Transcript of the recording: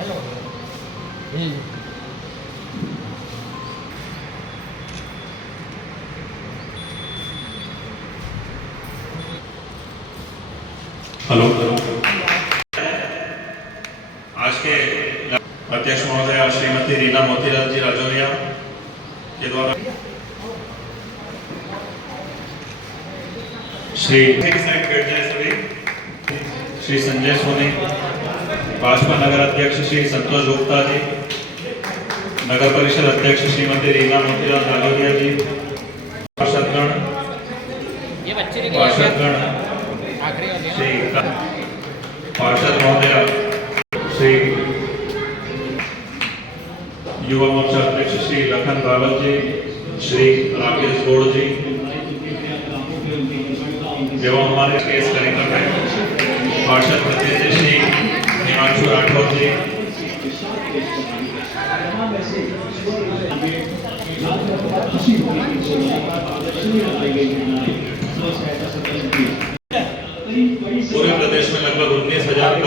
hello, आज के अध्यक्ष महोदय श्रीमती रीना मोतीलाल जी राजौरिया के द्वारा श्री संजय सोनी, भाजपा नगर अध्यक्ष श्री संतोष गुप्ता जी, नगर परिषद अध्यक्ष श्रीमती रीना मोतीलाल राजौरिया जी, पार्षदगण श्री पार्षद महोदय, श्री युवा मोर्चा अध्यक्ष श्री लखन रावल जी, श्री राकेश गौड़ जी एवं हमारे केस कार्यक्रम है पार्षद प्रतिनिधि श्री हिमांशु राठौर जी, पूरे प्रदेश में लगभग 19,000